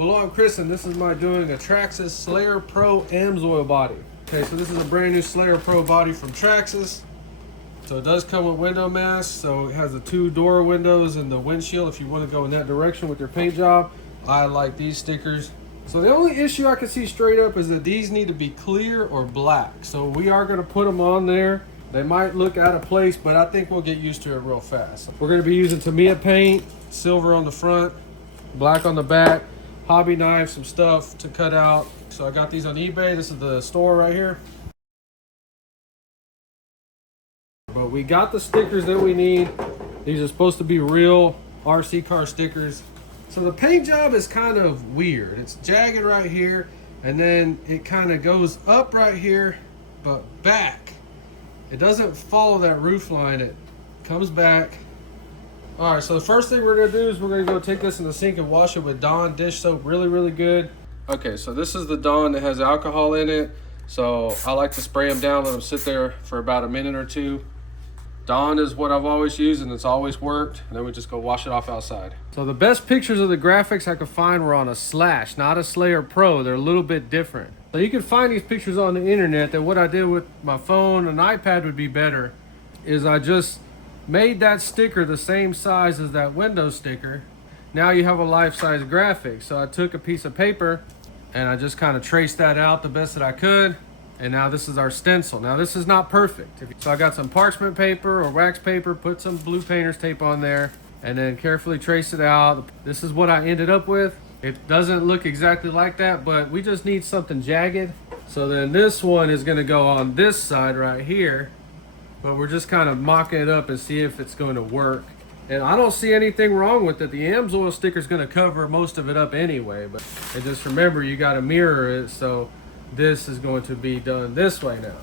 Hello, I'm Chris, and this is my doing a Traxxas Slayer Pro AMSOIL body. Okay, so this is a brand new Slayer Pro body from Traxxas. So it does come with window masks, so it has the 2 door windows and the windshield if you want to go in that direction with your paint job. I like these stickers. So the only issue I can see straight up is that these need to be clear or black. So we are going to put them on there. They might look out of place, but I think we'll get used to it real fast. We're going to be using Tamiya paint, silver on the front, black on the back, hobby knife, some stuff to cut out. So I got these on eBay. This is the store right here. But we got the stickers that we need. These are supposed to be real RC car stickers. So the paint job is kind of weird. It's jagged right here, and then it kind of goes up right here, but back. It doesn't follow that roof line. It comes back. All right, so the first thing we're gonna do is we're gonna go take this in the sink and wash it with Dawn dish soap really good. Okay, so this is the Dawn that has alcohol in it. So I like to spray them down, let them sit there for about a minute or two. Dawn is what I've always used and it's always worked. And then we just go wash it off outside. So the best pictures of the graphics I could find were on a Slash, not a Slayer Pro. They're a little bit different. So you can find these pictures on the internet. That what I did with my phone and iPad would be better is I just made that sticker the same size as that window sticker. Now you have a life-size graphic. So I took a piece of paper and I just kind of traced that out the best that I could. And now this is our stencil. Now this is not perfect. So I got some parchment paper or wax paper, put some blue painter's tape on there, and then carefully trace it out. This is what I ended up with. It doesn't look exactly like that, but we just need something jagged. So then this one is gonna go on this side right here, but we're just kind of mocking it up and see if it's going to work. And I don't see anything wrong with it. The AMSOIL sticker is going to cover most of it up anyway, but and just remember you got to mirror it, so this is going to be done this way now.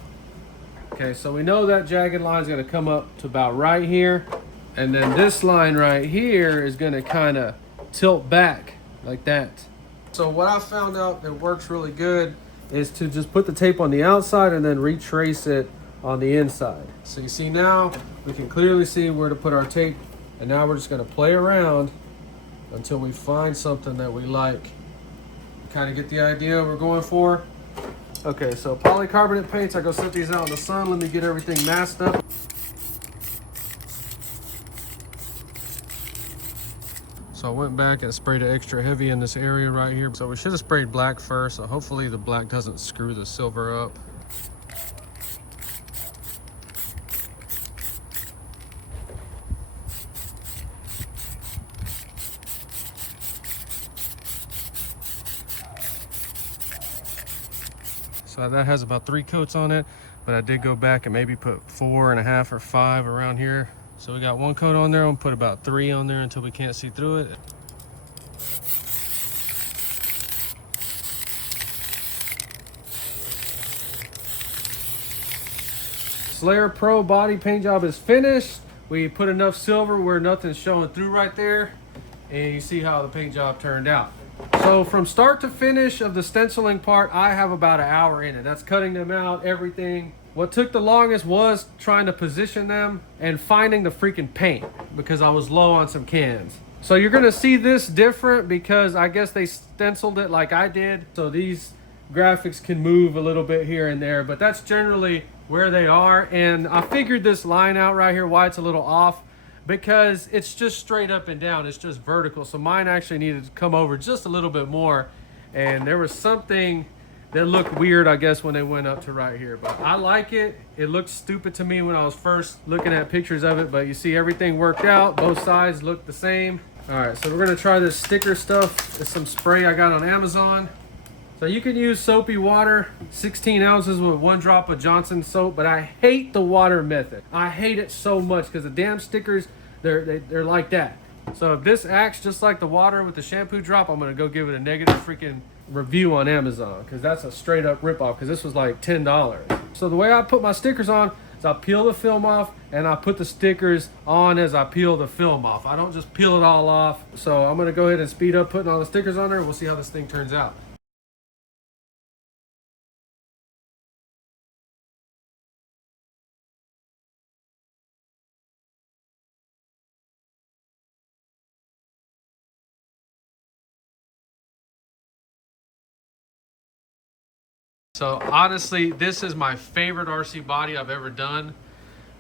Okay, so we know that jagged line is going to come up to about right here, and then this line right here is going to kind of tilt back like that. So what I found out that works really good is to just put the tape on the outside and then retrace it on the inside. So you see now we can clearly see where to put our tape, and now we're just going to play around until we find something that we like. Kind of get the idea we're going for. Okay, so polycarbonate paints, I go set these out in the sun. Let me get everything masked up. So I went back and sprayed it extra heavy in this area right here. So we should have sprayed black first, so hopefully the black doesn't screw the silver up. So that has about 3 coats on it, but I did go back and maybe put 4.5 or 5 around here. So we got 1 coat on there. I'm gonna put about 3 on there until we can't see through it. Slayer Pro body paint job is finished. We put enough silver where nothing's showing through right there, and you see how the paint job turned out. So from start to finish of the stenciling part, I have about 1 hour in it. That's cutting them out, everything. What took the longest was trying to position them and finding the freaking paint because I was low on some cans. So you're gonna see this different because I guess they stenciled it like I did. So these graphics can move a little bit here and there, but that's generally where they are. And I figured this line out right here, why it's a little off, because it's just straight up and down. It's just vertical. So mine actually needed to come over just a little bit more. And there was something that looked weird, I guess, when they went up to right here. But I like it. It looked stupid to me when I was first looking at pictures of it, but you see everything worked out. Both sides look the same. All right, so we're gonna try this sticker stuff. It's some spray I got on Amazon. So you can use soapy water, 16 ounces with 1 drop of Johnson soap, but I hate the water method. I hate it so much because the damn stickers, they're like that. So if this acts just like the water with the shampoo drop, I'm gonna go give it a negative freaking review on Amazon because that's a straight up ripoff because this was like $10. So the way I put my stickers on is I peel the film off and I put the stickers on as I peel the film off. I don't just peel it all off. So I'm gonna go ahead and speed up putting all the stickers on there. We'll see how this thing turns out. So honestly, this is my favorite RC body I've ever done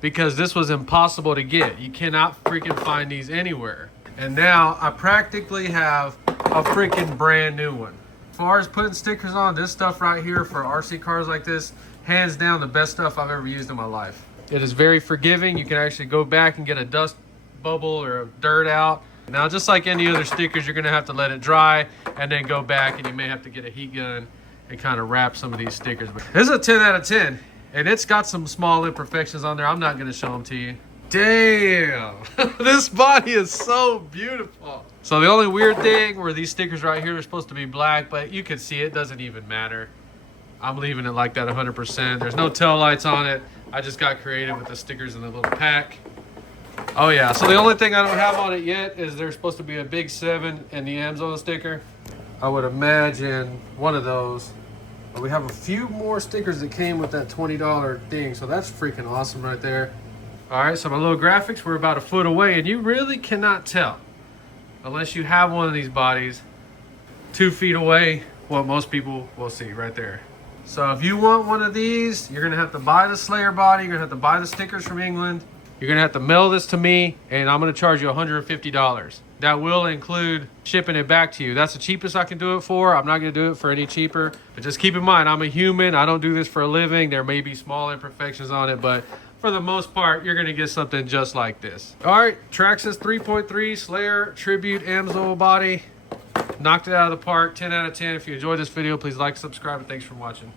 because this was impossible to get. You cannot freaking find these anywhere. And now I practically have a freaking brand new one. As far as putting stickers on, this stuff right here for RC cars like this, hands down the best stuff I've ever used in my life. It is very forgiving. You can actually go back and get a dust bubble or dirt out. Now, just like any other stickers, you're gonna have to let it dry and then go back, and you may have to get a heat gun and kind of wrap some of these stickers. But this is a 10 out of 10, and it's got some small imperfections on there. I'm not gonna show them to you. Damn, this body is so beautiful. So the only weird thing were these stickers right here are supposed to be black, but you can see it doesn't even matter. I'm leaving it like that 100%. There's no tail lights on it. I just got creative with the stickers in the little pack. Oh yeah, so the only thing I don't have on it yet is there's supposed to be a big 7 and the AMSOIL sticker. I would imagine one of those. But we have a few more stickers that came with that $20 thing, so that's freaking awesome right there. All right, so my little graphics, we're about a foot away, and you really cannot tell, unless you have one of these bodies 2 feet away, what most people will see right there. So if you want one of these, you're gonna have to buy the Slayer body, you're gonna have to buy the stickers from England, you're gonna have to mail this to me, and I'm gonna charge you $150. That will include shipping it back to you. That's the cheapest I can do it for. I'm not gonna do it for any cheaper, but just keep in mind, I'm a human, I don't do this for a living. There may be small imperfections on it, but for the most part, you're gonna get something just like this. All right, Traxxas 3.3 Slayer Tribute AMSOIL body. Knocked it out of the park, 10 out of 10. If you enjoyed this video, please like, subscribe, and thanks for watching.